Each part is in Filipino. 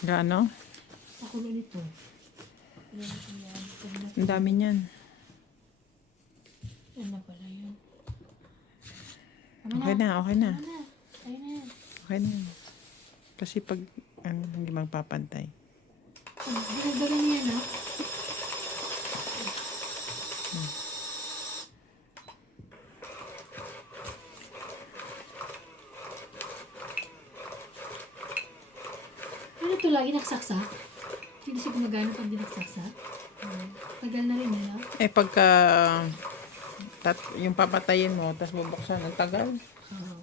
Gaano? Pakulo nito. Ang dami niyan. Ano pala yun? Okay na, okay na. Tama na. Ayun na yan. Okay na. Kasi pag, hindi magpapantay. Dinagdagan niya yan, ha? Ano to lagi naksaksak? Hindi siya gumagana pag dinaksaksak? Tagal na rin, ha? Pagka, yung papatayin mo, tapos bubuksan, ang tagal. Oo.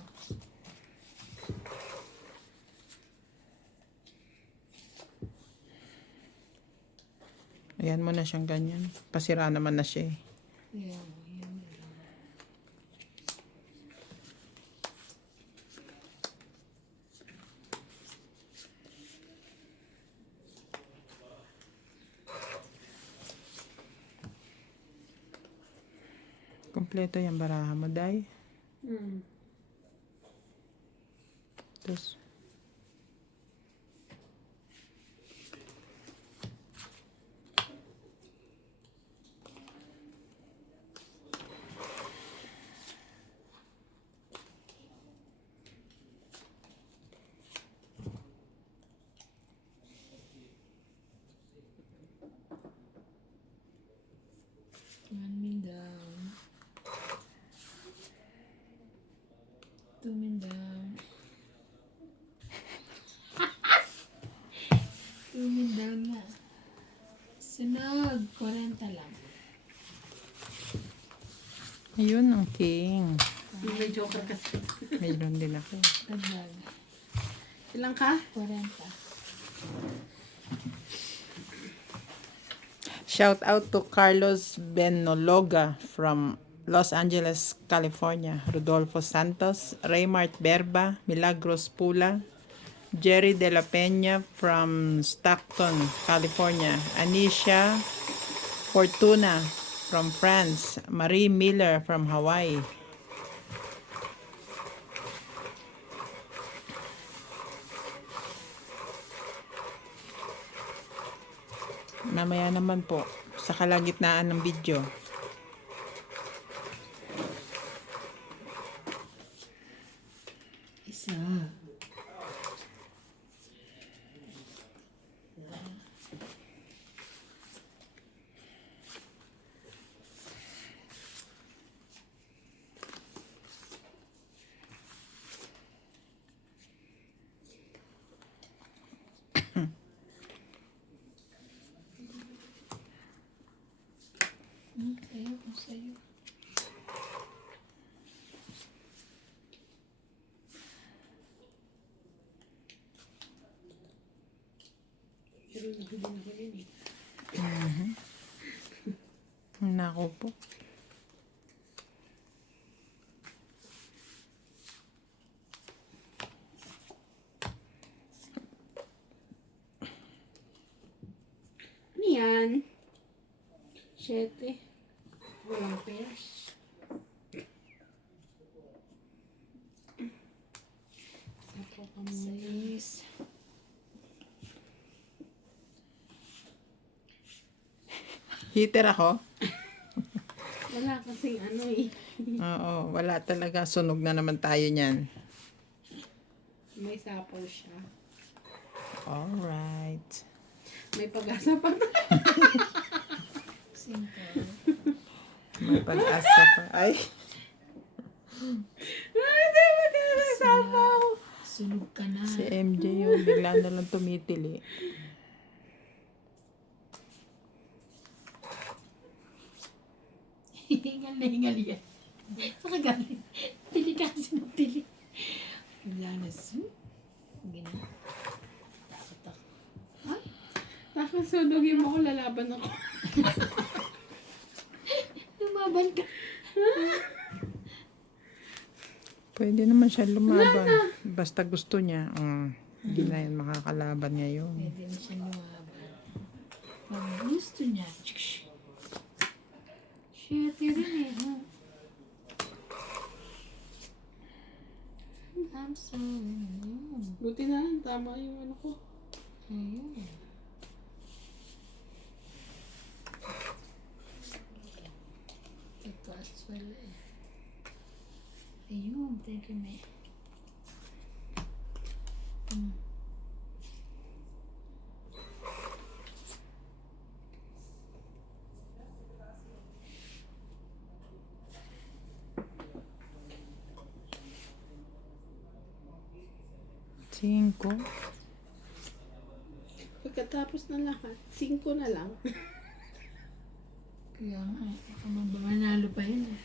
Ayan mo na siyang ganyan. Pasira naman na siya eh. Yeah, yeah. Kompleto yung baraha mo, Day. Hmm. Tapos, One me down. Two me down. Two me down nga. Sunod. 40 lang. ayun ang king. May joker kasi. Mayroon din ako. Dagdag. Ilang ka? 40. Shout out to Carlos Benologa from Los Angeles, California. Rodolfo Santos, Raymart Berba, Milagros Pula, Jerry De La Peña from Stockton, California. Anisha Fortuna from France. Marie Miller from Hawaii. Mamaya naman po sa kalagitnaan ng video. Isa. Sa'yo, sa'yo. Nako po. Ano yan? 7. Walang pairs. Sapo ka muna. 6. Heater ako? Wala kasing ano eh. Oo, wala talaga. Sunog na naman tayo niyan. May sapaw siya. Alright. May pag-asa pa. 5. May pag-asa pa. Ay, Hindi mo kaya sapaw. Sunog ka na. si MJ yun. Bigla na lang tumitili. Hingal na hingal yan. Saka galing. Tili ka kasi ng tili. Bigla na gina. Takot ako. Tapos sunugin mo ko, lalaban ako. Lumaban ka. Pwede naman siya lumaban. Basta gusto niya. Hindi na yan makakalaban ngayon. Pwede na siya lumaban. Pag gusto niya. Shit, yun rin eh. Huh? I'm sorry. Buti na lang, tama yung ano ko. Ayun. Ito as well eh. Ayun, thank you, May. Cinco. Pagkatapos na lahat, 5 na lang. Kaya nga, baka manalo pa yun eh.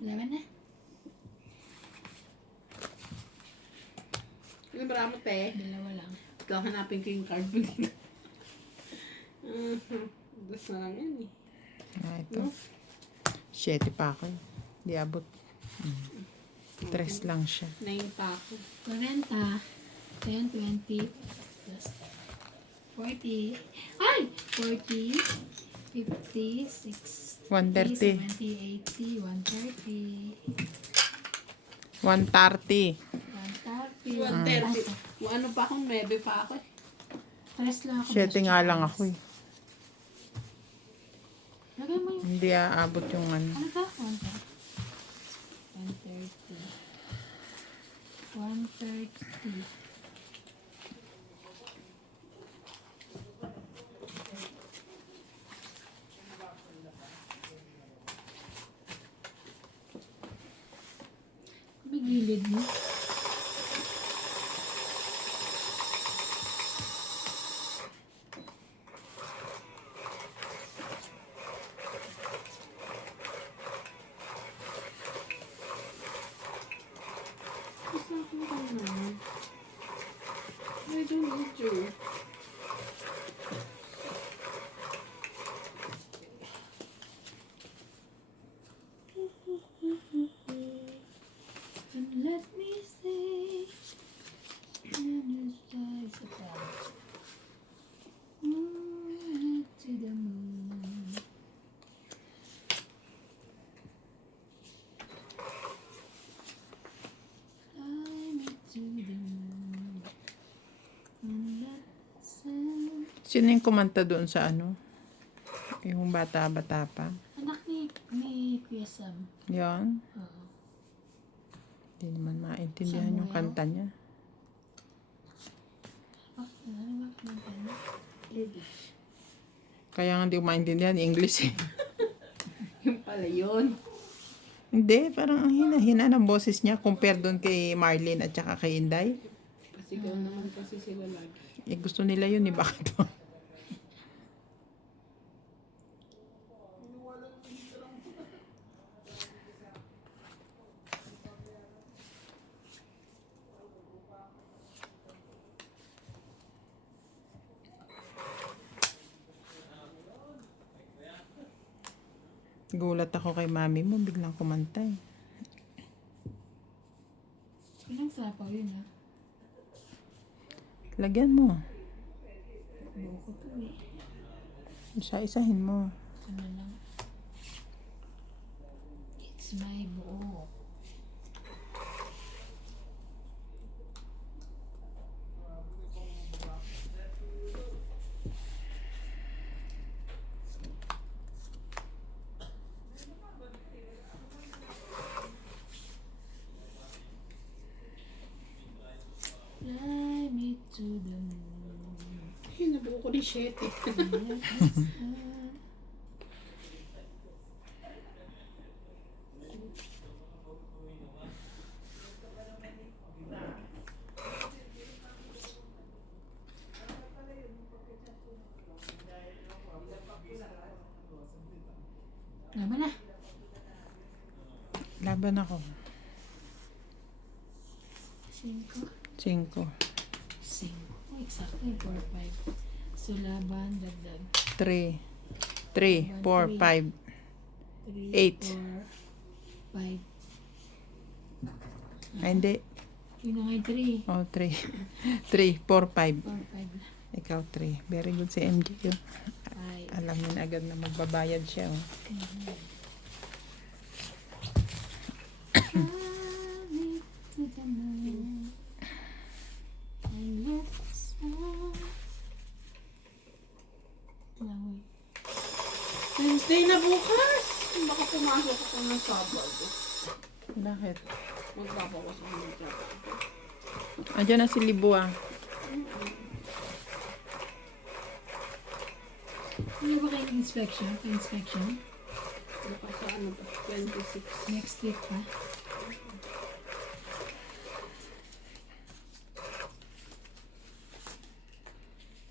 Laban na. Ano ba mo, te? Dalawa lang. Ikaw hanapin ko yung card mo dito. Das na lang yan eh. Ito. 7 pa ako. Di abot. 3 lang siya. 9 pa ako. 40, 10, 20, plus 40. Ay! 40, 50, 60, 130. 70, 80, 130, 130. 130, 130. Ano pa akong 9 pa ako eh. Tres lang ako. 7 nga lang ako eh. Lagay mo yung... Hindi aabot yung ano. Ano ka? 130. 130. May gilid mo. Gusto ko ka naman. I don't need you. And let me see. And the stars above. To the moon. Fly me to the moon. And let the sun. Sino yung kumanta doon sa ano? Yung bata-bata pa. Anak ni Kuya Sam. Yan. Oo. Hindi naman maintindihan yung Samuel? kanta niya. Bakit? Ano ba kumanta niya? Kaya nga hindi ko maintindihan English eh. Yung pala yun. Hindi, parang ang hina-hina ng boses niya compare doon kay Marlene at saka kay Inday. Pasigaw naman kasi sila lagi. Eh, gusto nila yun eh, bakit ba? Gulat ako kay mami mo, biglang kumanta eh. Ilang sapaw yun ha? Lagyan mo. Buo ko to eh. Isa-isahin mo. Ano lang. It's my buo. Fly me to the moon. Ay, nabuo ko ni 7. And let the sun. Laban na. Laban ako. 5. 5. 5. Exacto yung 4, 5. So, laban, dagdag. 3. 3, 4, 5. 3, 8. 4, 5. Ay, hindi. Yun na nga yung 3. Oh, 3. 3, 4, 5. 4, 5 na. Ikaw 3. Very good si MJ yun. 5. Alam niya na agad na magbabayad siya. Oh. Papasok ako ng Sabado. Bakit? Magpapawas ako ng trabaho. Andiyan na si Libo ah. Ano ba kayo inspection? Pa-inspection? Ano pa sa ano pa? 26. Next week pa?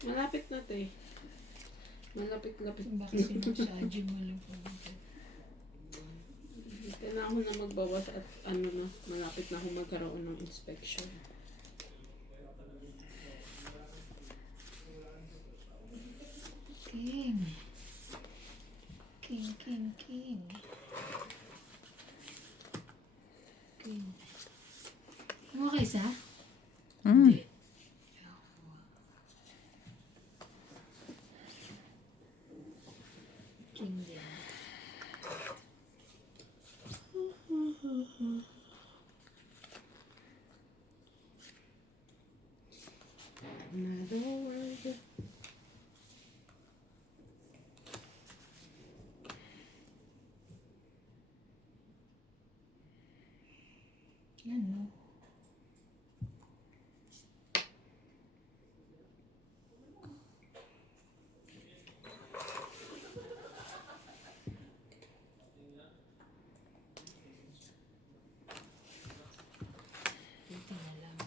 Malapit na to eh. Malapit-lapit. Bakit sinasadyo mo lang po? Hindi na ako na magbawas at ano na, malapit na ako magkaroon ng inspection. King. King, king, king. King. Ano ka isa? Mm. King din. Another world. Yan, no? Ito na lang.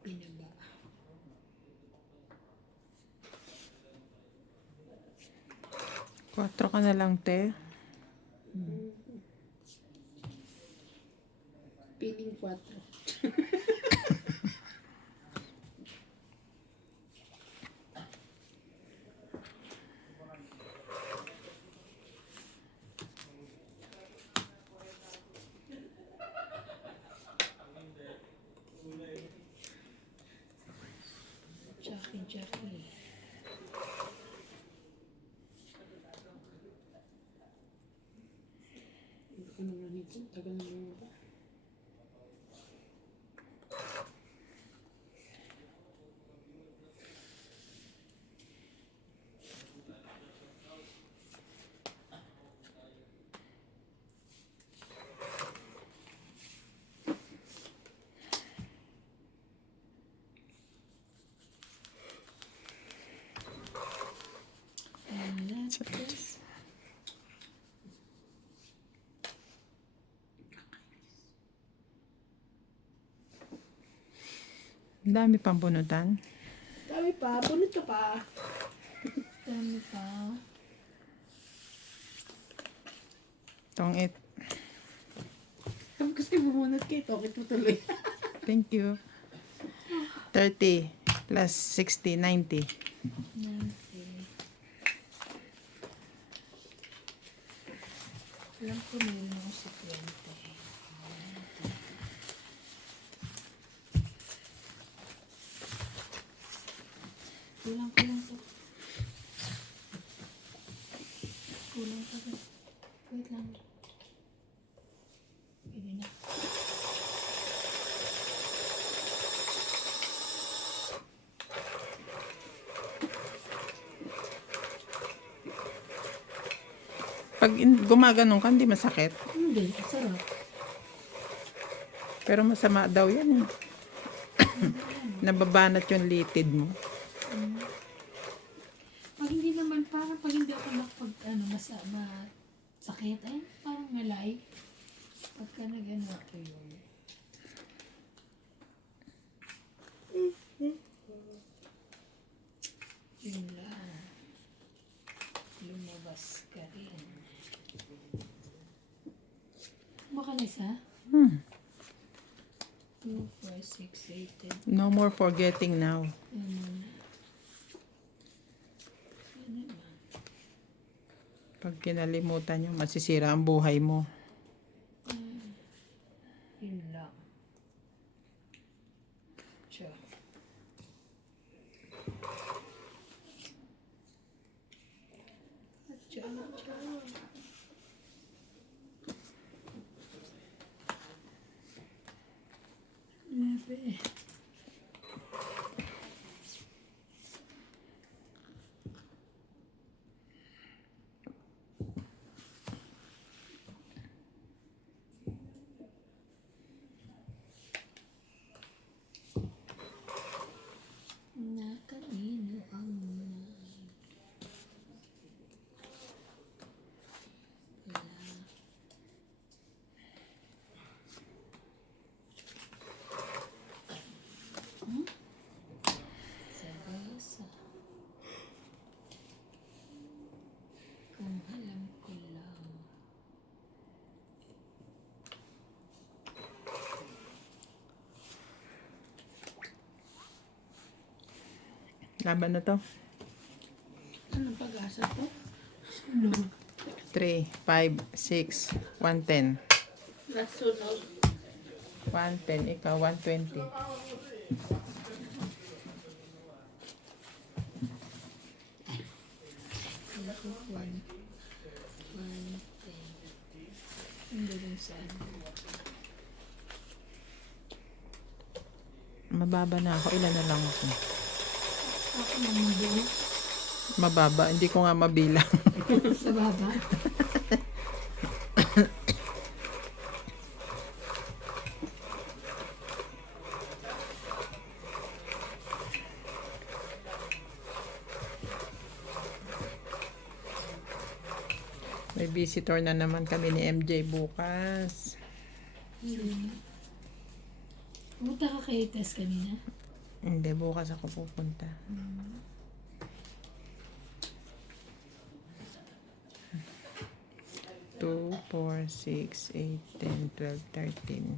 Binaba. Kwatro ka na lang, te. Piling 4. Jackie, Jackie. Ano naman ito? Tagal naman ba? Let's Ang dami pang bunutan. Dami pa, bunot ka pa. dami pa. Tongit. Sabi ko sa'yo, bumunot kayo. Tokit mo tuloy. Thank you. 30 plus 60, 90. Nancy. Alam ko meron ako si 20. Kulang ko lang to. Kulang pa to. Wait lang. Pwede na. Pag gumaganong ka, hindi masakit. Hindi, sarap. Pero masama daw yan. Eh. Nababanat yung litid mo. Pag hindi naman, parang pag hindi ako nakapag, masakit, ay, parang malay. Pagka nag-ano ako yun. Yun lang. Lumabas ka rin. Makalis ha? 2, 4, 6, 8, 10. No more forgetting now. Pag kinalimutan nyo, masisira ang buhay mo. Yun lang. Tiyo. Tiyo, tiyo. Grabe. Laban na to. Anong pag-asa to? Ano? 3, 5, 6, 110. Nasunod. 110, ikaw 120. One. Hindi rin saan. Mababa na ako. Ilan na lang ako? Ako naman doon. Mababa. Hindi ko nga mabilang. Sa baba. May visitor na naman kami ni MJ bukas. Pumunta ka kay Tess kanina? Hindi, bukas ako pupunta. Two, 4, 6, 8, 10, 12, 13.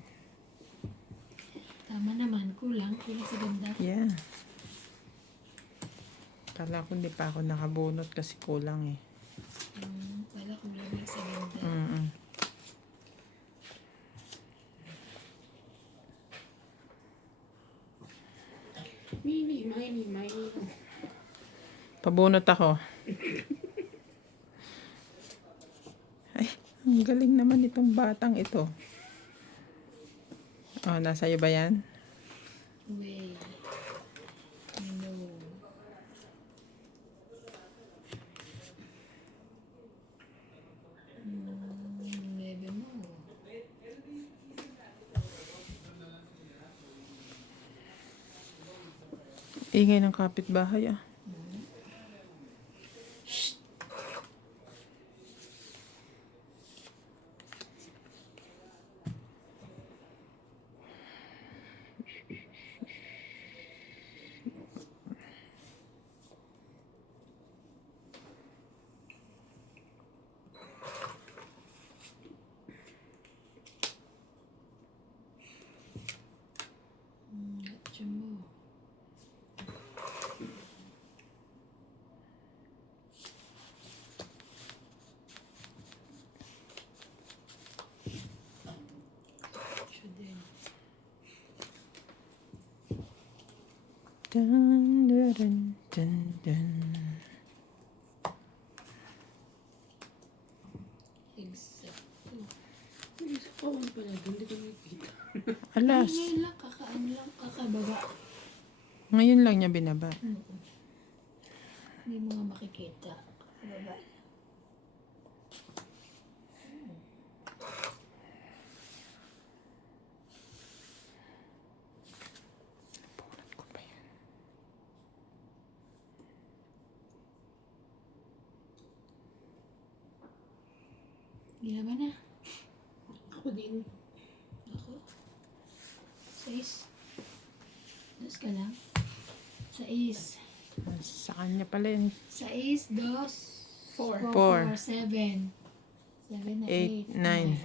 Tama naman. Kulang. Kulang sa ganda. Yeah. Kala ko hindi pa ako nakabunot kasi kulang eh. Pala kulang lang sa ganda. Mm-mm. Mini. Pabunot ako. Ay, ang galing naman itong batang ito. Oh, nasa iyo ba yan? Way. No. Lebe mo. Ingay ng kapitbahay ah. Atcha mo. Atcha din. Dun, dun, dun, dun, dun. Exacto. Isa pa one pala. Hindi ko nakikita. Alas, Ngayon lang, kakaan lang, kakababa. ngayon lang niya binaba. Hindi mo nga makikita. Kakababa lang. Ko ba yan? Ginawa na. Ako din. Ako. 6. Dos ka lang. 6. Sa kanya pala yun. 6, 2, 4, Four. 7. 7 na 8, 8. 9.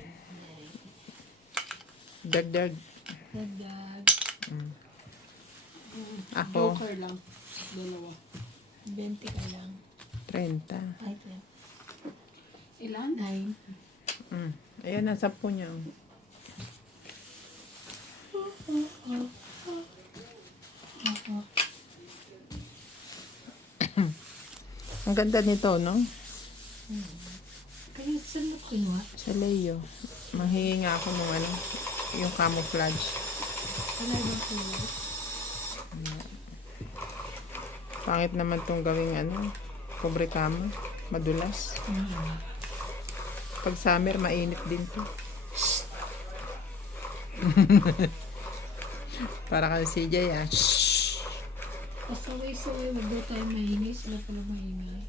Dagdag. Dagdag. Ako, Joker lang. Dalawa. 20 ka lang. 30. Ay, Ilan? 9. Ayan na, 10 niya. Ako. Ang ganda nito, no? Kaya saan mo kinuha? Sa Leo. Manghingi nga ako nung ano, yung camouflage. Wala ibang kulay. Pangit naman tong gawing ano, pobre kama. Madulas. Pag summer, mainit din to. Para kang CJ ah. Shhh. Pasaway-saway, wag daw tayo maingay. Sila pala maingay.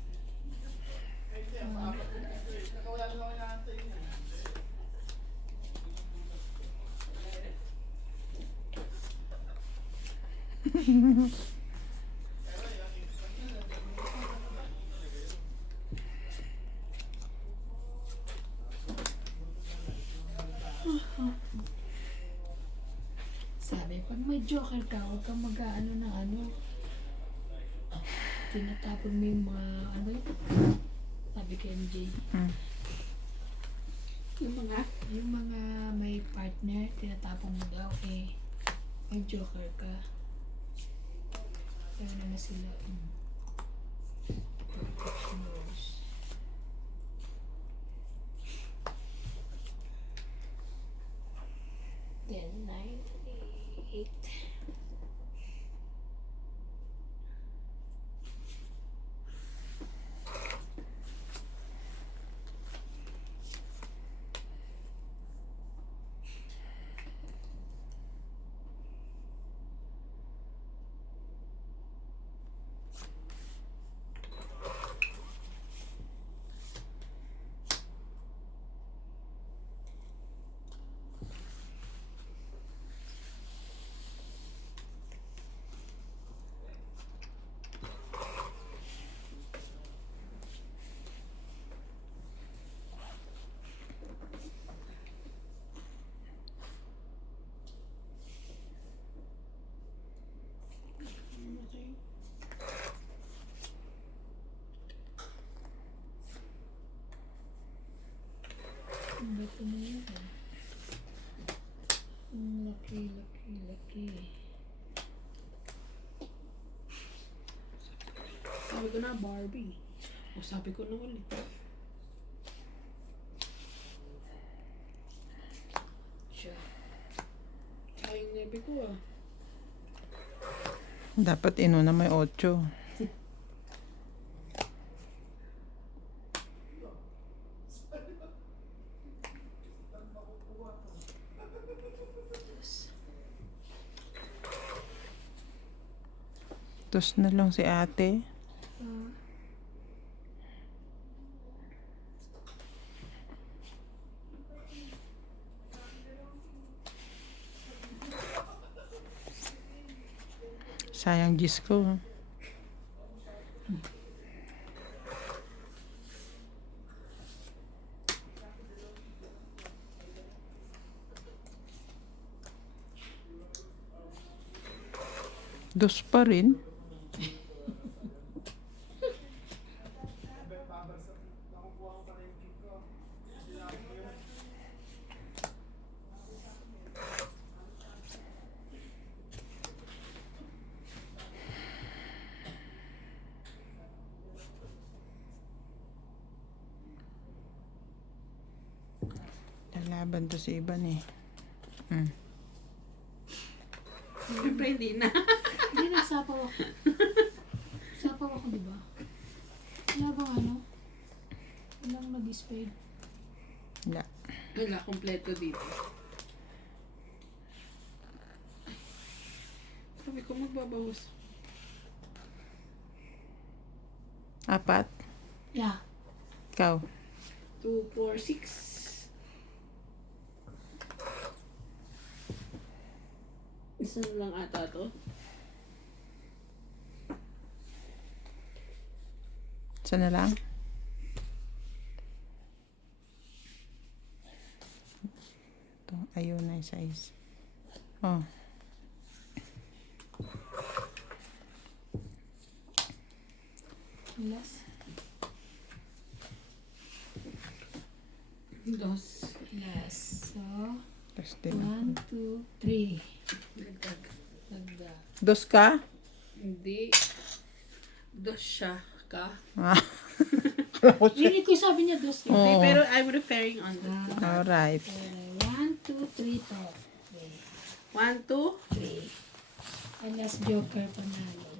Sabi, pag may joker ka, huwag kang mag-ano na ano. tinatapon mo yung mga, ano, sabi kay MJ, yung mga may partner, tinatapon mo daw, eh, may joker ka. Kaya na sila, protection rules. Then, 9, 8. Ba't ano yun? Laki. Sabi ko na, Barbie. O sabi ko na ulit. Siya. Sayang nebe ko ah. Dapat inuna may 8. Tos na lang si ate. Sayang Diyos ko. Dos pa rin. Lalaban to si Iban eh. Siyempre hindi na. Hindi, nagsapaw ako. Sapaw ako, di ba? Wala bang ano? Walang mag-spade. Wala. Wala, kompleto dito. Sabi ko magbabawas. 4. Yeah. Ikaw. 2, 4, 6. Isa na lang ata to. Isa na lang. Ito, ayaw na yung size. Oh. Last. Dos. Last. So, Tapos din. 1, 2, 3. Dagdag. Dagdag. Dos ka? Hindi. Dos siya ka. Ah. Rinig ko sabi niya dos. Hindi, Oo. pero I'm referring on the Alright. 1, 2, 3 to. 1, 2. 3. And last joker panalo.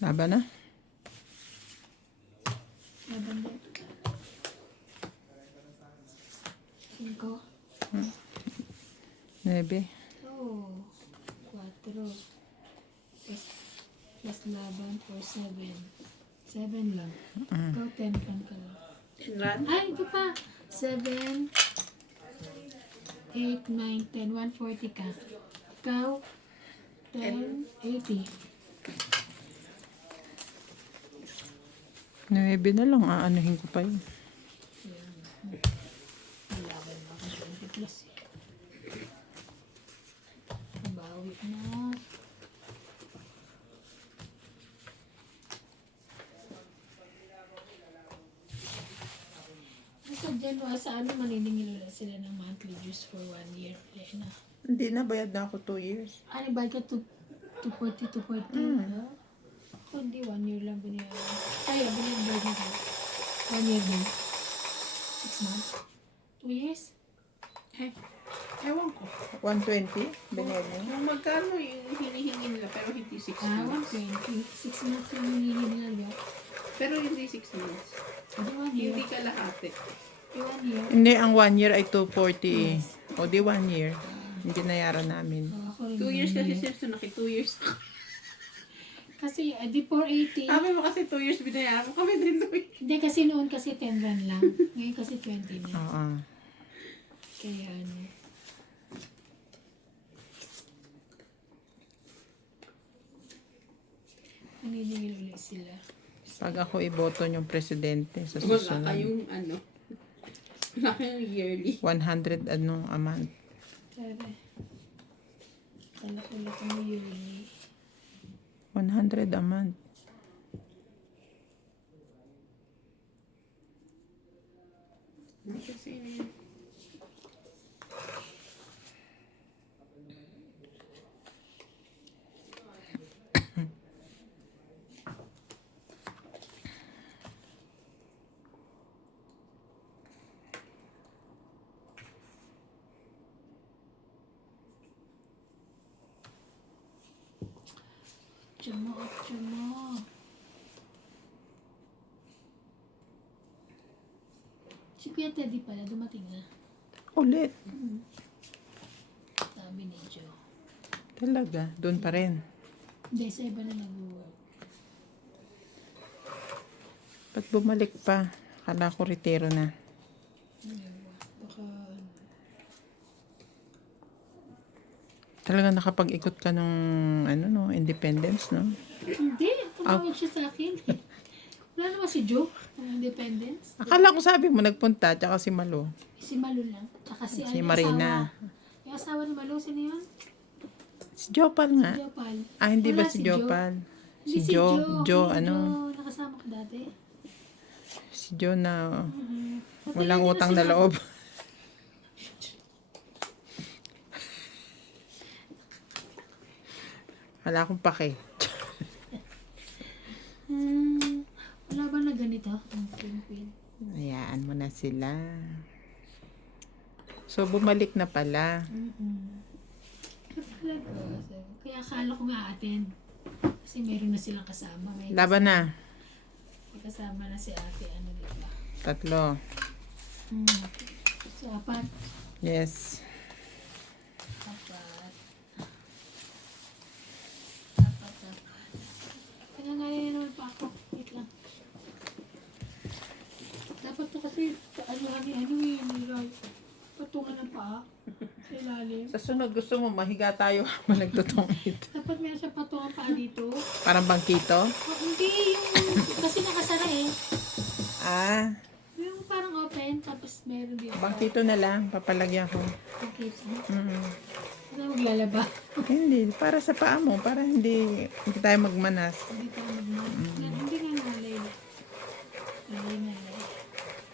Laban na. Laban din. 5. 9. Oh, 4. Plus laban for 7. 7 lang. Ikaw 10 lang ka lang. Run? Ay, ito pa. 7, 8, 9, 10. 140 ka. Ikaw, 10, 80. 9 na lang. Aanuhin ko pa yun. Laban mo ako 20 plus. Bawi na. Sa January, sa ano maniningil ulit sila ng monthly dues for 1 year. Wala na. Hindi na. Bayad na ako 2 years. Ano ba ka 240, 240? Ha? Ako hindi, 1 year lang binayaran. Kaya, binayaran na ka. 1 year din. 6 months? 2 years? Eh, ewan ko. 120. Binayad niya. Kung magkano yung hinihingi nila, pero hindi 6 Ah, months. 120. 6 months yung hinihingi nila. Pero hindi 6 months. Hindi 1 year. Hindi kalahati. Yung 1 year. Hindi, ang 1 year ay 240 eh. O di 1 year. Hindi nayaran namin. Oh, ako rin 2 years 1 kasi year. sir, so naki 2 years. Kasi, di 480. Sabi mo kasi 2 years binayaran mo. Kami din 2 years. Hindi, kasi noon kasi 10 rand lang. Ngayon kasi 20 na. Oo. Kaya ano. Naniningil ulit sila. Pag ako iboto yung presidente sa Wala susunod. kayong ano. Wala kayong yearly. 100 ano a month. Tara. Talak ulit ang yearly. 100 a month. Kasi yun. Tsamo. Si Kuya Teddy pala, dumating na. Ulit. Sabi ni Joe. Talaga. Doon pa rin. Hindi, sa iba na nag-work. Ba't bumalik pa? Akala ko retiro na. Baka, Talaga nakapag-ikot ka ng ano no, independence, no? hindi, tumawag siya sa akin. Wala naman si Joe, ng independence. Akala ko sabi mo nagpunta, tsaka si Malo. Si Malu lang. Tsaka si, Si ano, Marina. asawa. Yung asawa ni Malu, sino yun? Si Jopal nga. Jopal. Ah, hindi ba Wala si Jopal? Hindi Si Jo, Joe, ano? Joe, nakasama ko dati. Si Jo na Okay, walang hindi utang na sila- loob. Wala akong pake. Wala ba na ganito? Ang pin-pin. Hayaan mo na sila. So, bumalik na pala. Kaya akala ko nga atin. Kasi meron na silang kasama. Laban na. May kasama na si ate. Ano dito? 3. So, apat. Yes. Apat. Kaya nga yun naman pa ako. Wait lang. Dapat to kasi, ano eh, patungan ng paa. Sa ilalim. Sa sunod, gusto mo mahiga tayo habang nagtutungit. Dapat meron siya patungan paa dito. Parang bangkito. Oh, hindi, yung, kasi nakasara eh. Ah, Yung parang open, tapos meron dito. bangkito na lang. Papalagyan ko. Okay, so, Mm. ano maglalaba? Hindi, para sa paa mo. Para hindi tayo magmanas. Hindi tayo magmahal. Hindi nga nalay. Nalay.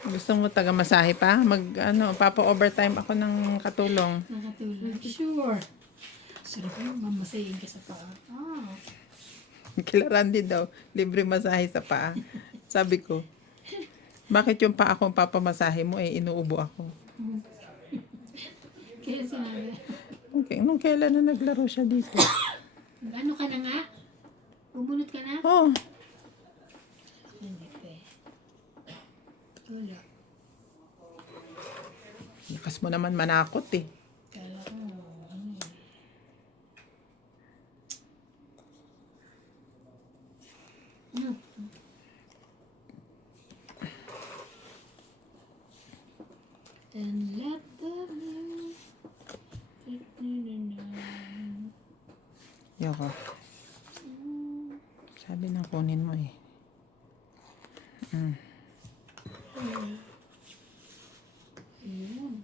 Gusto mo taga-masahe pa? Papa-overtime ako ng katulong. Nakatulog. Sure. Sarap yung mamasayin ka sa paa. Ah. Kila Randy daw, libre masahe sa paa. Sabi ko, bakit yung paa ko papamasahe mo inuubo ako? Kaya sinabi, Okay, nung kailan na naglaro siya dito? ano ka na nga? Bumunot ka na? Oh, naman manakot eh. Kala ko, ano eh. Mm. And let the moon Yoko. Sabi na kunin mo eh. Yun.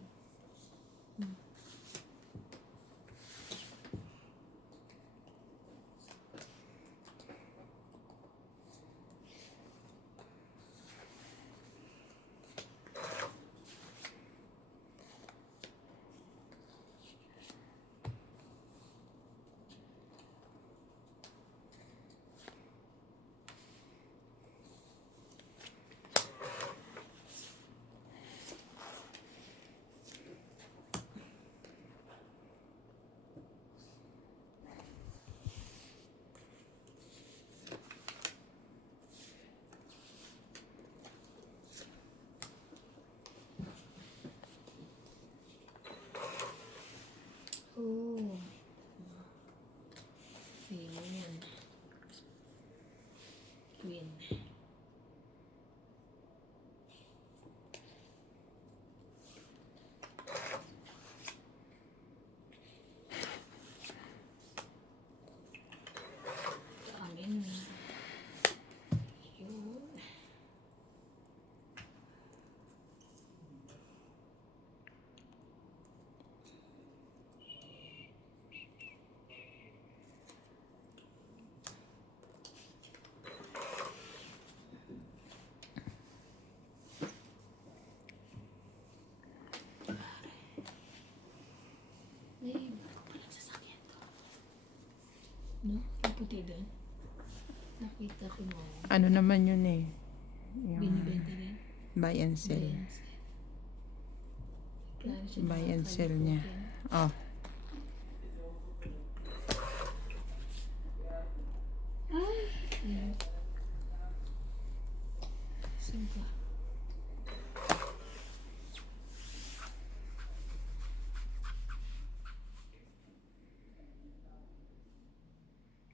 Oh. Ayan. Queen. Amin. Yun. Ay, bakit sasakyan to? No? Yung puti doon? Nakita ko mo. Ano naman yun eh. Yung Binibenta rin. buy and sell. Ayan, sir. Kaya siya Buy and sell nakakalimutan. niya. Oh. Ay! Ayan. Saan ka?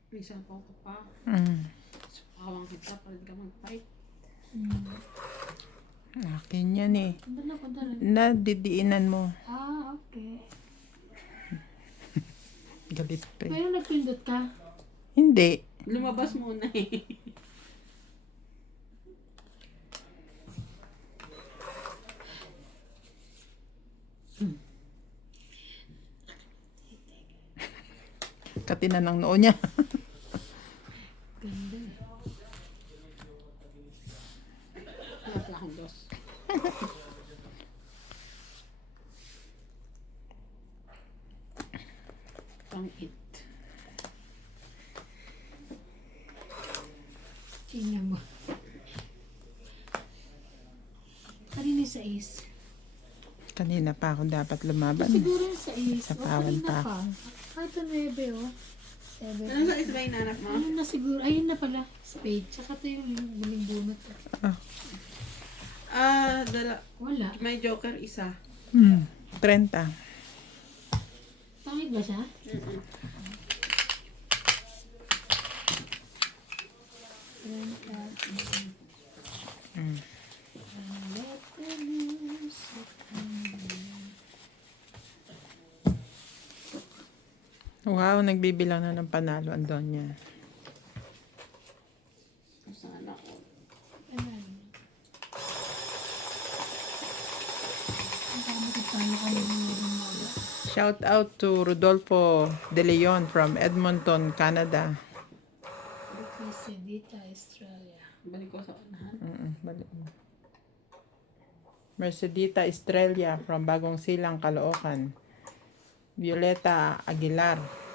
May cellphone ko pa. Awang kita, palit ka mag-fight. Akin yan eh. Ba't napunta rin? Nadidiinan mo. Ah, okay. Galit pa eh. Pero nagpindot ka? Hindi. Lumabas muna eh. Katinan ng noo niya. Ganda eh. Wala pala akong dos. Pang-it. Tingnan mo. Kanina sa is. Kanina pa ako dapat lumaban. Siguro yung sa is. Sa O, pawan kanina pa. Kahit ang 9 oh. 7. Ano sa isbay na anak mo? Ano na siguro? Ayun na pala. Spade. Tsaka ito yung muling bunot. Wala. Wala. May joker isa. 30. Pangit ba siya? Wow, nagbibilang na ng panalo ang Donya. Sana ko. Ayan. Ang dami ko paano kami nilulunod. Shout out to Rodolfo De Leon from Edmonton, Canada. Mercedita, Australia. Balik ko sa unahan. Balik mo. Mercedita Estrella from Bagong Silang, Caloocan. Violeta Aguilar.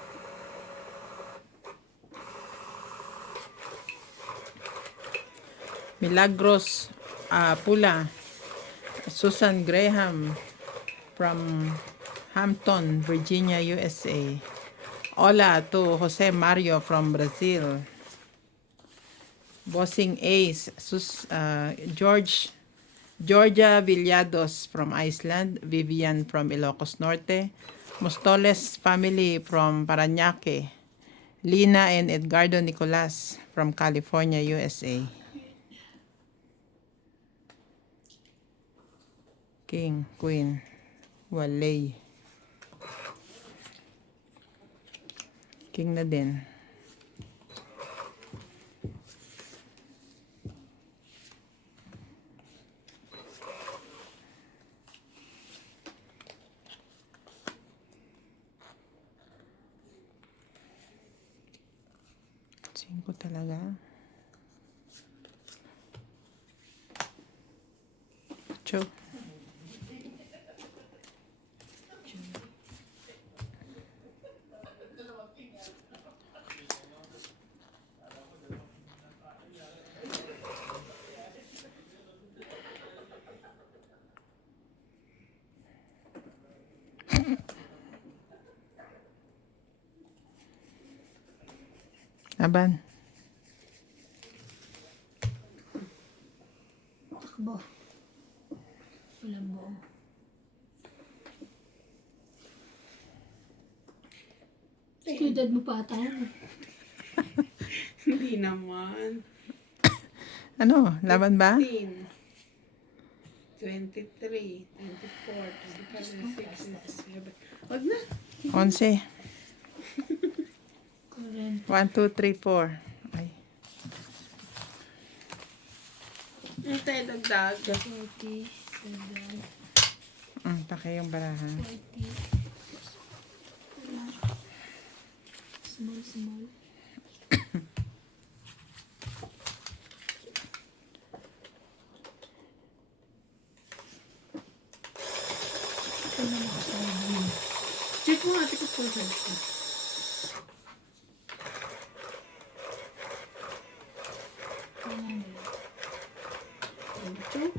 Milagros Pula. Susan Graham from Hampton, Virginia, USA. Hola to Jose Mario from Brazil. Bossing Ace, George Georgia Villados from Iceland, Vivian from Ilocos Norte, Mostoles family from Parañaque, Lina and Edgardo Nicolas from California, USA. King, Queen, Walay. King na din. Singko talaga. Cho. Aban. Takbo. Walang buo. Student mo pa ata yun. Hindi naman. Ano? Laban ba? 15, 23, 24, 25, 26, 27. Wag na. 11. Current. 1, 2, 3, 4. Ay. Ang tayo dagdag. 40. Takay yung barahan. 40. Small, small. Ito na makasabi. Check mo ate ko full size na. Ito.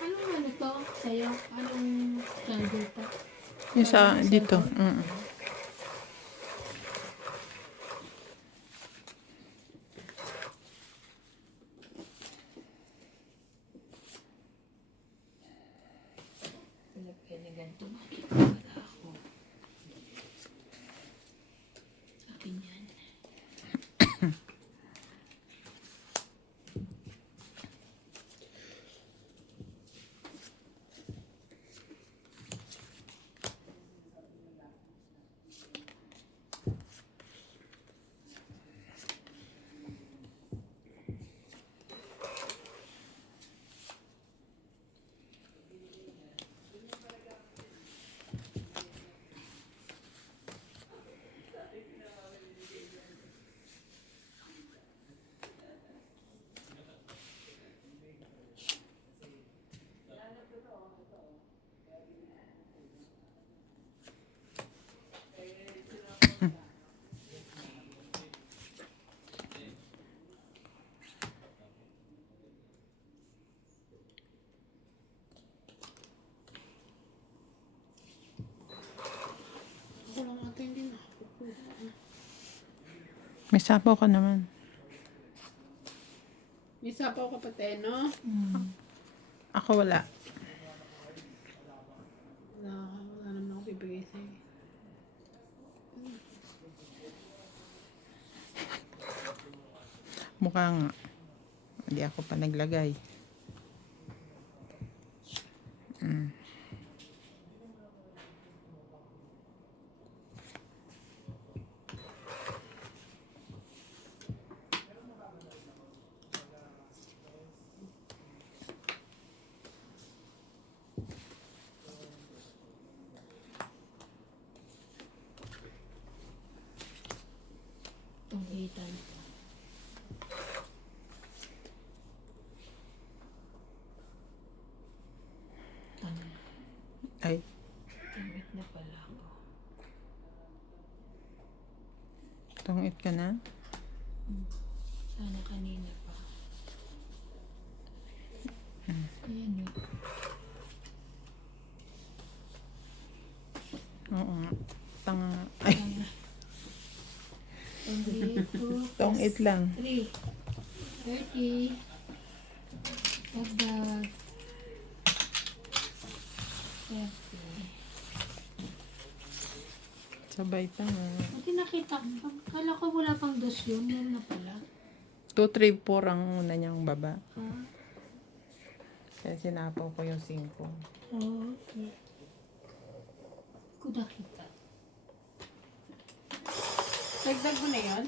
Anong ano to sa'yo? Anong charger to? Yung sa dito. Pwede ganito makita para ako. Akin yan. Ako lang ate hindi na. May sapaw ka naman. May sapaw ka pati, no? Ako wala. Wala naman ako bibigay sa'yo. Mukha nga. Hindi ako pa naglagay. Tunggitan. Ano? Ay. Tungit na pala ako. Tungit ka na? Sana kanina pa. Ayan yun. Oo nga. Tanga. Ay. Tungit po. Tungit lang. 3. 30. Dagdag. 30. Sabay tama. Buti nakita ko. Kala ko wala pang dos yun. Meron na pala. 2, 3, 4 ang una niyang baba. Ha? Kaya sinapaw ko yung 5. Oh, okay. Ko nakita. Dagdag mo na yun?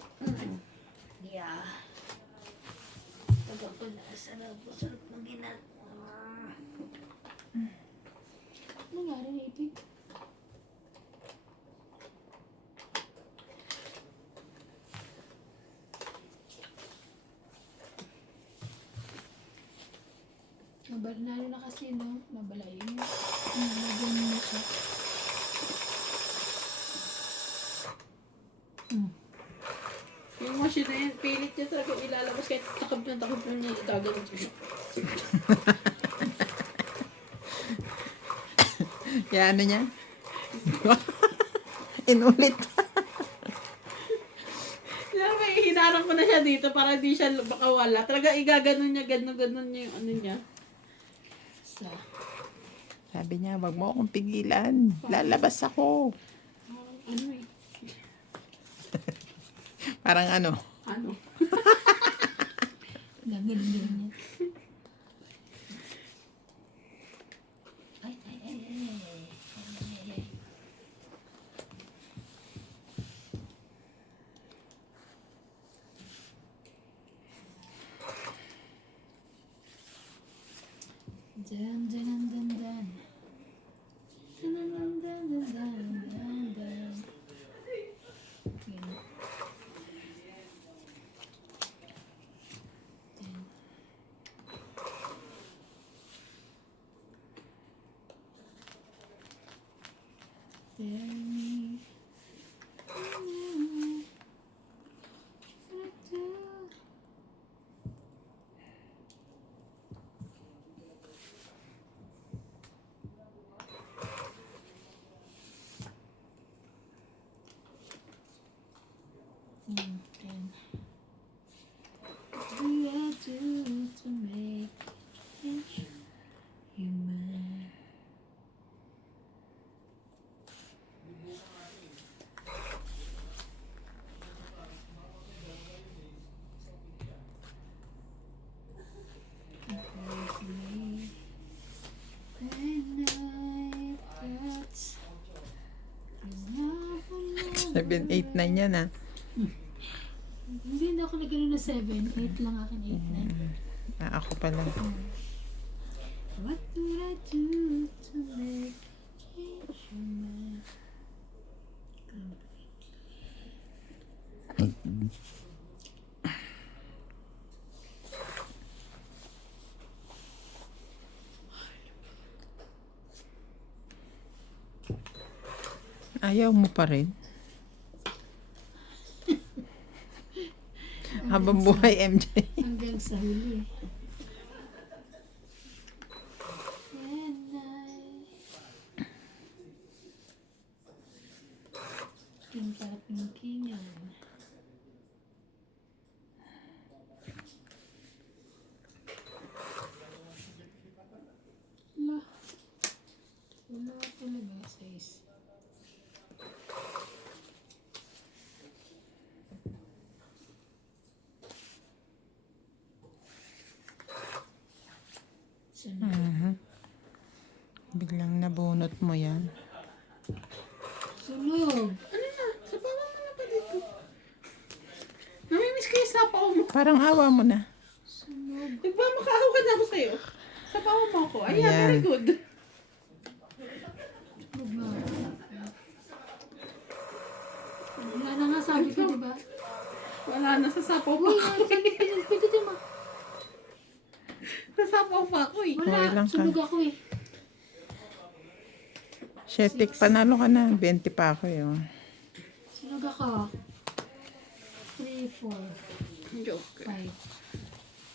Yeah. Taga ko na. Sarap. Sarap ng ginagawa. Nangyari na ito? Nabalalo na kasi, no? Nabalayin. Nabalayin na siya. Yung machine na yun, pilit niya talaga ilalabas kahit takab na niya igagawin siya. Kaya ano niya? Inulit. Kaya may hinarang ko na siya dito para di siya makawala. Talaga igaganon niya, ganon niya yung ano niya. Sa. Sabi niya, wag mo akong pigilan. Lalabas ako. Ano eh? Parang ano? Ano? Gagaling niya. Ay, ay, ay, ay, ay, ay, ay, ay. Dan, dan, dan, dan. Dan, dan, dan, dan, dan, dan, dan. Yan. Dan. Tell me. Then, what do I do to make you mine? Me when I thought you 7, 8, 9 yan ah. Hindi na ako nagano na 7. 8 lang akin, 8 na. Ako pala. What would I do to make you change your mind? Ayaw mo pa rin. Habang buhay, MJ. Hanggang sa huli. And King. La. Wala talaga, size. Biglang nabunot mo yan. Sunog. Ano na? Sapawan mo na pa dito. Namimiss ko yung sapaw mo. Parang awa mo na. Sunog. Nagmamakaaw ka na ako sa'yo. Sapawan mo ako. Ayan, Ayan. very good. Sunog na. Wala na nga sabi ko, diba? Wala na, sasapaw pa Uy, ako. pindutin mo. Sasapaw pa ako eh. Okay Wala, lang ka. sunog ako eh. Shetik, panalo ka na. 20 pa ako yun. Sunog ako. 3, 4, Joke. 5.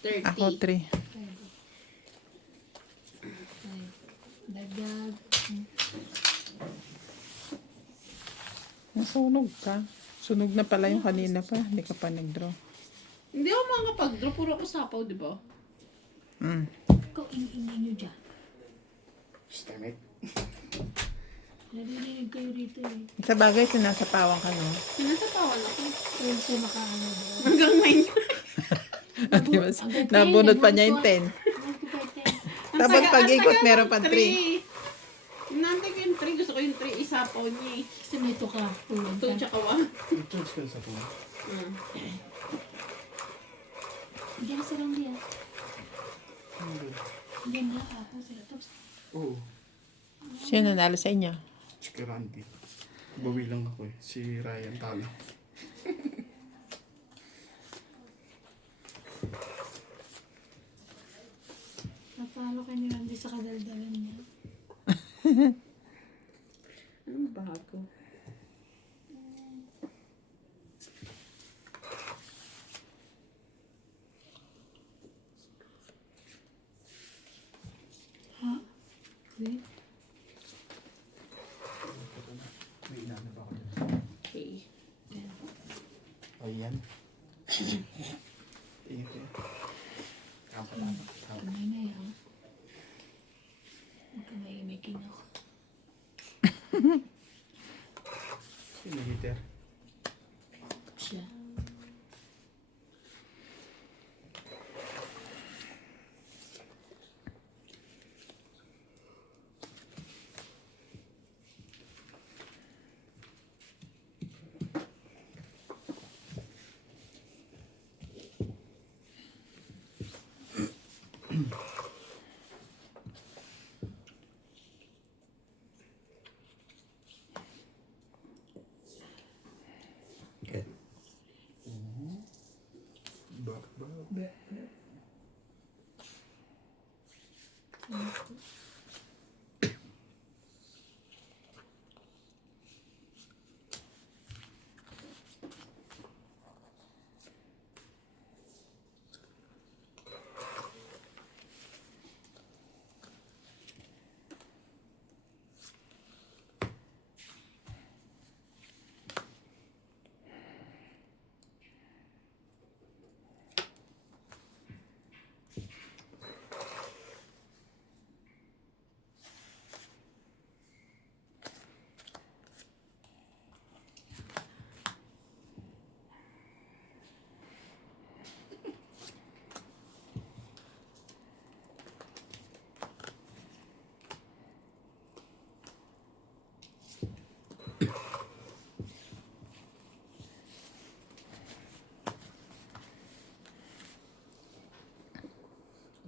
30. Ako 3. 5. Dagdag. Nasunog ka. Sunog na pala yung kanina pa. Hindi ka pa nag-draw. Hindi ako makapag-draw. Puro ako sapaw, di ba? Mm. ikaw ingingin nyo dyan. Damn it. Narinig kayo rito eh. Sa bagay, sinasapawan ka, no? Sinasapawan ako. Ayun siya makaano bro. Hanggang 9. At di ba, nabunot pa niya yung 10. Tapos pag-ikot, meron pa 3. Nantay ko yung 3. Gusto ko yung 3. Isapaw niya eh. Kasi may tuka. 2 tsaka 1. I-charge ka sa phone. Diyan sa lang diyan. Diyan na ako sila. Tapos, Oo. Sino nanalo sa inyo? Chika Randy. Bawi lang ako eh. Si Ryan talo. natalo ka ni Randy sa kadaldalan niya. Anong bago? Ha? Wait. May inanap ako dyan. Okay. Ayan. Ingat eh. Kapala. Kamay na yan. Magkamay-making ako. Sino hitter? Siya. Bak.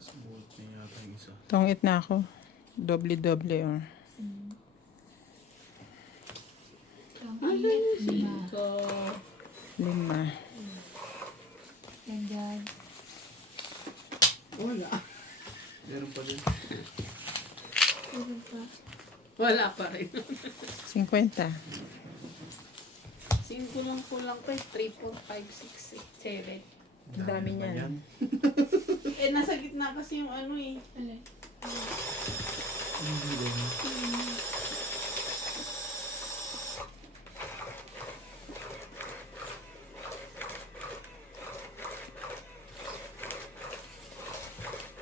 Mas buhat na yata yung isa. Tungit na ako. Doble-doble, oh. Ang init. Lima. So, 5. And then, wala. Meron pa din. puro pa. Wala pa rin. 50. 5 lang kulang pa. 3, 4, 5, 6, 7. Ang dami pa niyan. Eh, nasa gitna kasi yung ano eh. Alin? Hindi din.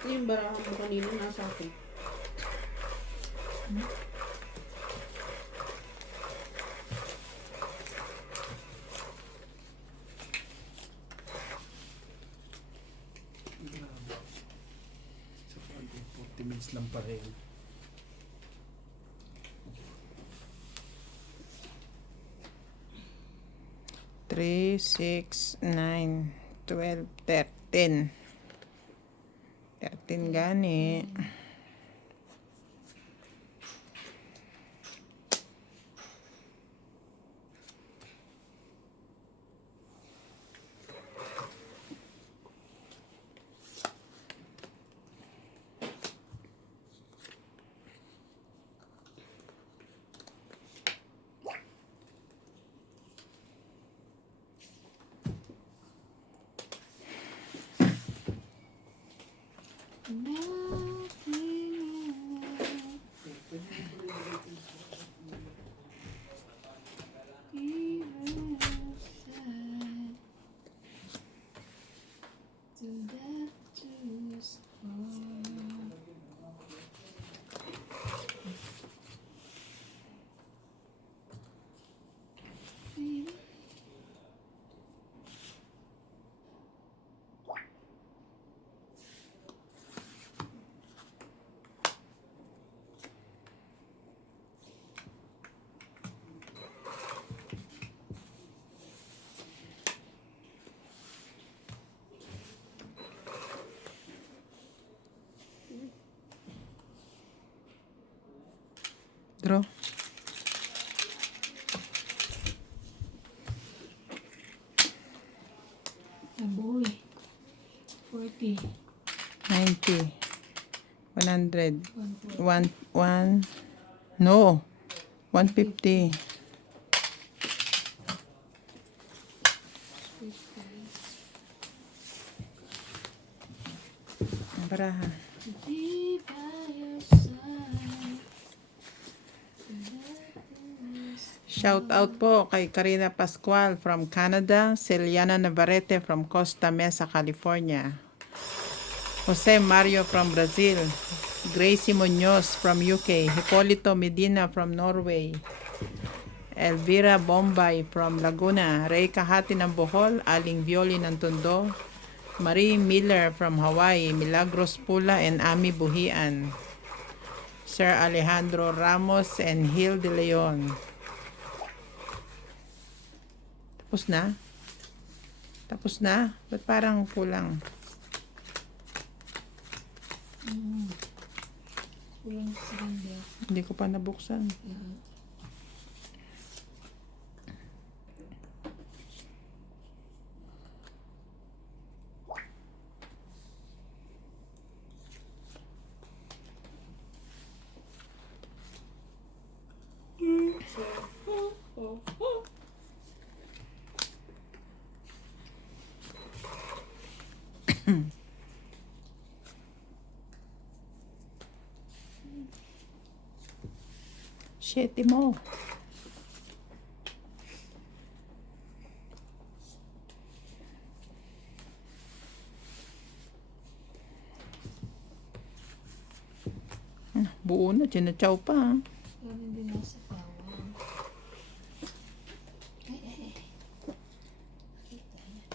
Yung barahan mo kanina nasa akin. Grabe. Sa pag 40 minutes lang pa rin. Three, 6, 9, 12, 13. 13 gani. Nothing Draw. Aboy. 40. 90. 100. 140. 1. No. 150. 50. Baraha. Di by your side. Shout out po kay Karina Pascual from Canada, Celiana Navarrete from Costa Mesa, California, Jose Mario from Brazil, Gracie Munoz from UK, Hipolito Medina from Norway, Elvira Bombay from Laguna, Ray Kahati ng Bohol, Aling Violi ng Tondo, Marie Miller from Hawaii, Milagros Pula and Ami Buhian, Sir Alejandro Ramos and Hill de Leon. Tapos na? Tapos na? Ba't parang kulang? Kulang sa ganda. Hindi ko pa nabuksan. Yeah. Shit mo. Buo na, chinachaw pa. Kami din ako sa pawang. Ay. Kita niya.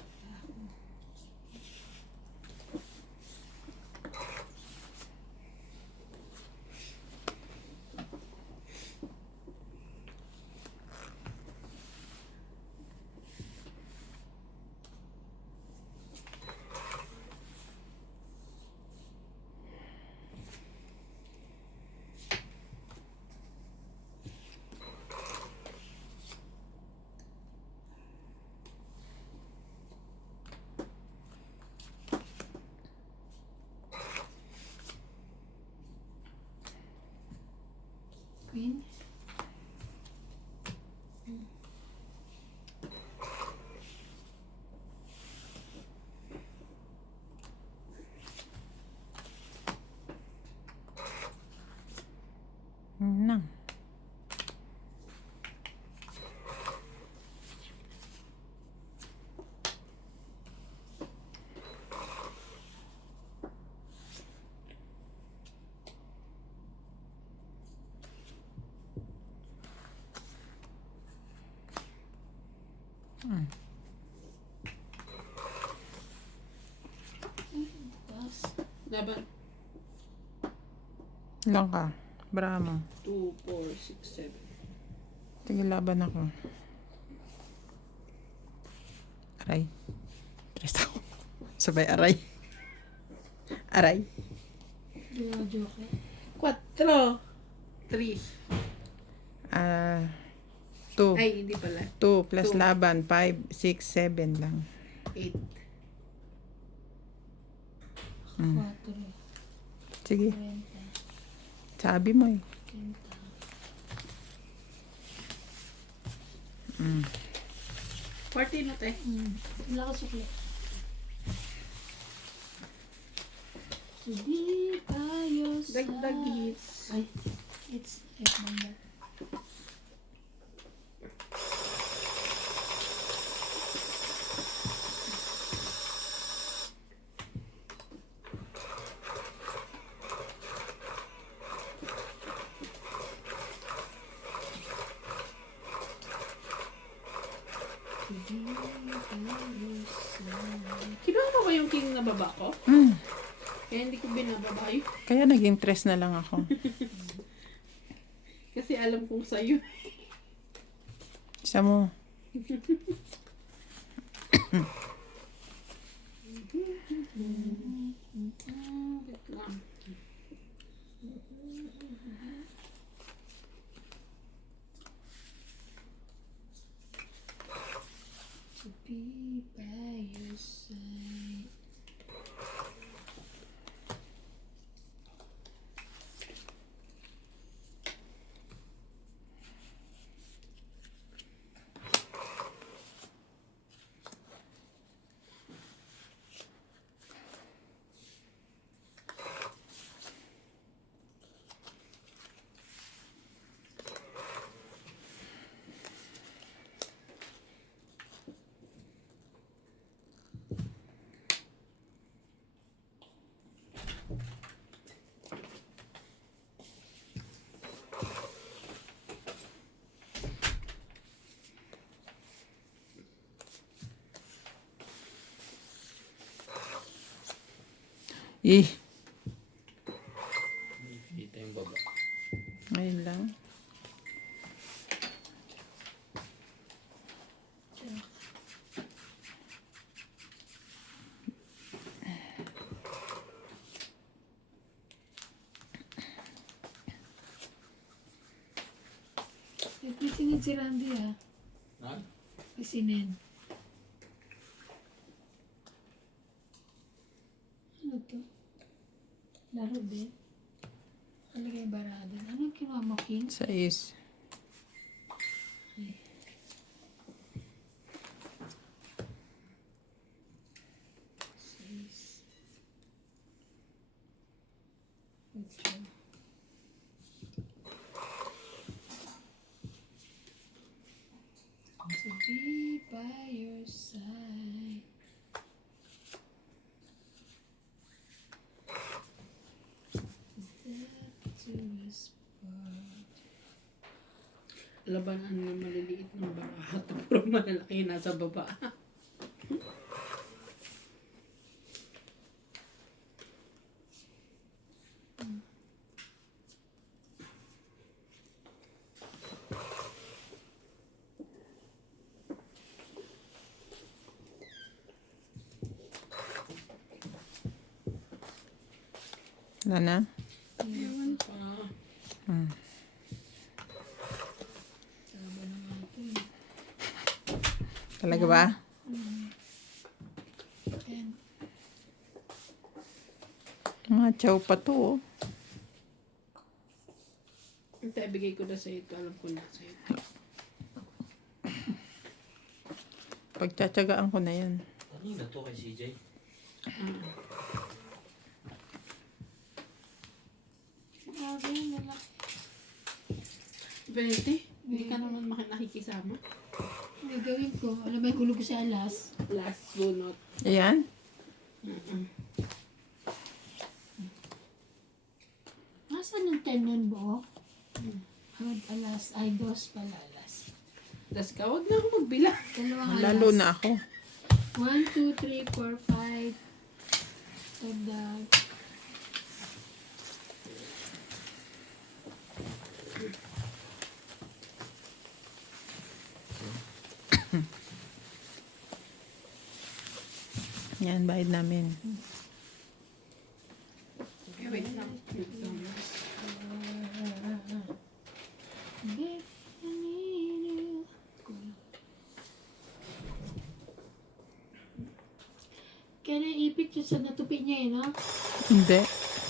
Queen. Na. Tapos, Laban. Ilang ka? Brahma. 2, 4, 6, 7. Sige, laban ako. Aray. Tres ako. Sabay aray. Aray. joke. 4. 3. 2. Ay, hindi pala. 2 plus Two. laban. 5, 6, 7 lang. 8. 4. Sige. 40. Sabi mo eh. 40 na te. Wala ka sukli. Hindi tayo sa... Dagdag hits. Ay, it's F number. Kinuha mo ba yung king na baba ko? Hmm. Kaya hindi ko binababa yun. Kaya naging tres na lang ako. Kasi alam kong sa'yo. Isa mo. Wait lang. be by your side. Eh, Kita yung baba. ngayon lang. Tingin si Randy ah. Ha? Isinin. Ano to? Laro din? Kalagay barada. Ano yung kinuha mo, King? 6. Six. Withdraw. To be by your side. Step to a spot. Labanan na maliliit ng baraha. Puro malalaki nasa baba. Wala na? Ewan pa. Saba naman ito eh. Talaga ba? Ten. Mga chow pa to, oh. Ito, ibigay ko na sa ito. Alam ko na sa ito. Pagtsatsagaan ko na yan. Ano yung gato kay CJ? Grabe, malaki. Bete, hindi ka naman nakikisama. Ang gagawin ko, alam mo yung hulog ko sa alas. Last bunot. Ayan. Nasaan yung 10 nun buo? Hawad alas, ay dos pala alas. Das ka, huwag na ako magbilang. Dalawang alas. Lalo na ako. 1, 2, 3, 4, 5. Tagdag. Yan, bayad namin. Okay, wait lang. Wait lang. Babe, I need you. Kaya naipit yun sa natupi niya eh, no? Hindi.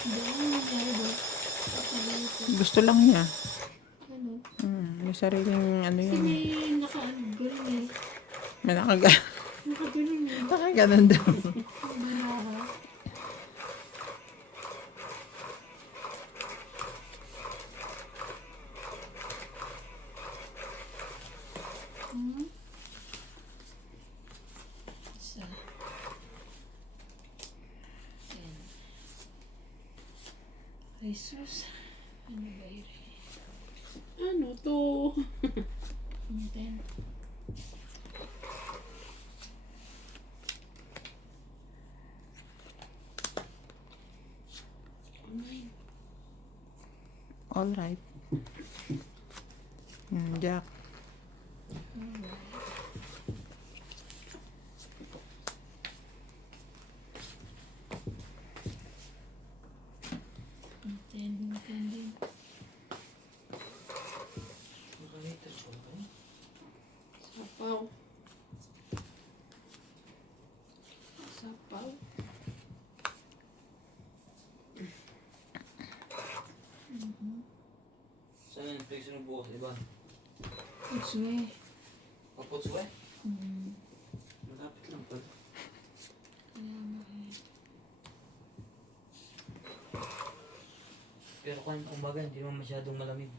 Hindi, ano nangyari doon? Gusto lang niya. Ano? May sariling ano Kasi yun. may naka-gano'n eh. May Naka-gano'n eh. nakaganon daw. Banaha. Hmm? Isa. Ten. Ay, sus. Ano ba yun? Ano to? Ten. All right. Jack. Ten din. Sapaw. ba? Utswe. Paputswe? Hmm. Malapit lang pala. Kaya nga eh. Pero kung kumbaga, hindi naman masyadong malamig.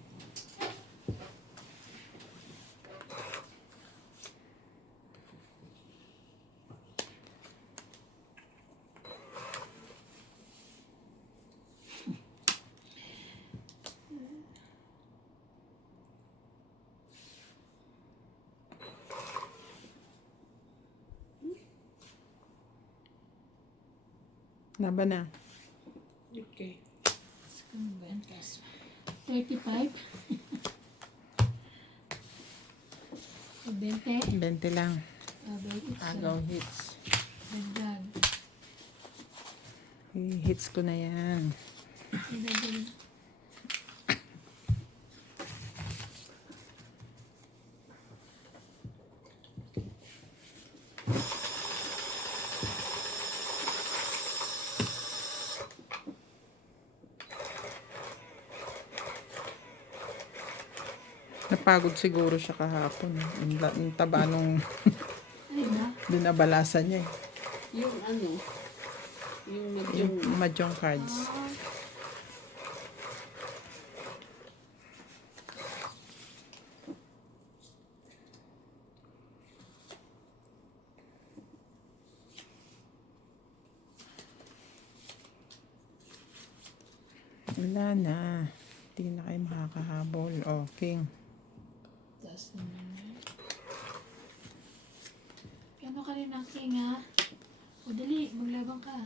Laban na. Okay. Ano ba yan? 35. 20. 20 lang. Abay, Agaw hits. dagdag. Hits ko na yan. Dagdag. Napagod siguro siya kahapon. Yung taba nung Ay ba? binabalasan niya eh. Yung ano, yung medyo, Yung mahjong cards. Ah, Wala na. Hindi na kayo makakahabol. Oh, king. taas naman yan. Ano ka rin ang king ha? O dali, maglabang ka.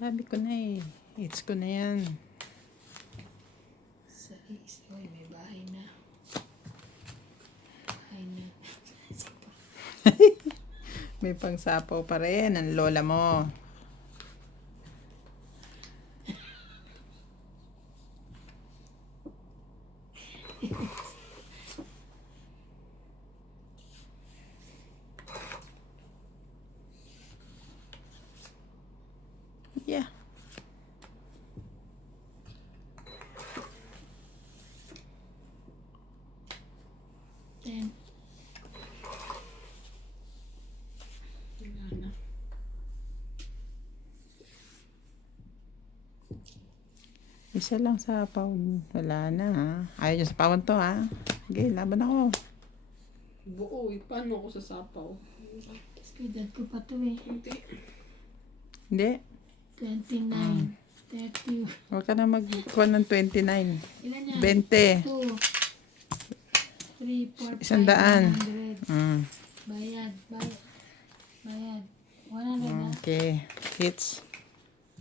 Sabi ko na eh. Hits ko na yan. Sa is, oy, may bahay na. Bahay na. May pangsapaw pa rin ang lola mo. Yeah. Ten. wala na. Isa lang sapaw. Wala na ha. Ayaw niyo sapawan to ha. Okay, laban ako. Buo eh. Paano ako sasapaw? Skidad ko pa to eh. Hindi. Hindi. 29. 30. Huwag ka na magkuha ng 29. Ilan yan? 20. 2. 3, 4, 5, 100. 100. Mm. Bayad. Bayad. Bayad. 100 na. Okay. Hits.